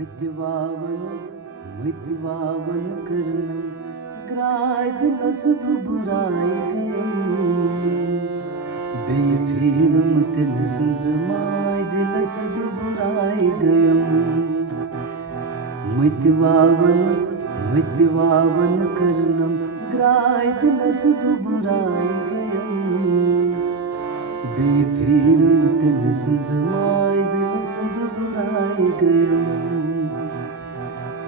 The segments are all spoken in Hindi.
मतिवावन मतिवावन करनम ग्राय दिलस दुबुराय गयम बेफिरम तमिस जमाय दिलस दुबुराय गयम मतिवावन मतिवावन करनम ग्राय दिलस दुबुराय गयम बेफिरम तमिस जमाय दिलस दुबुराय गयम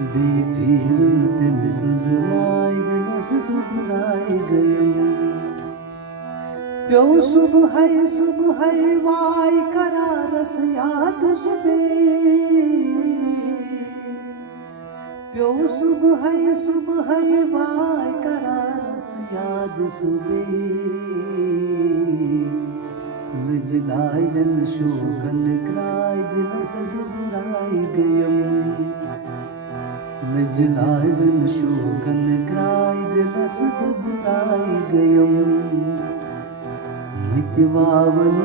बेफिरम तमिस जमाय दिलस दुबुराय गयम प्यो सुबह वाय करारस याद सुबे प्यो सुबह वाय करारस याद सुबे लजलायन शोकन क्राय दिलस दुबुराय गयम लजलायन शोकन क्राय दिलस दुबुराय गयम मतिवावन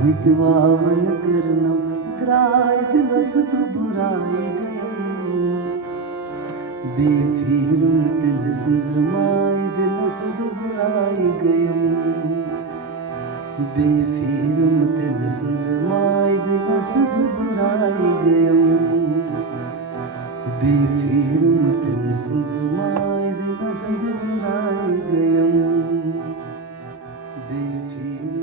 मतिवावन करनम ग्राय दिलस दुबुराय गयम बेफिरम तमिस जमाय दिलस दुबुराय गयम बेफिरम तमिस जमाय दिलस दुबुराय गयम बेफिरम तमिस जमाय दिलस दुबुराय गयम बेफिरम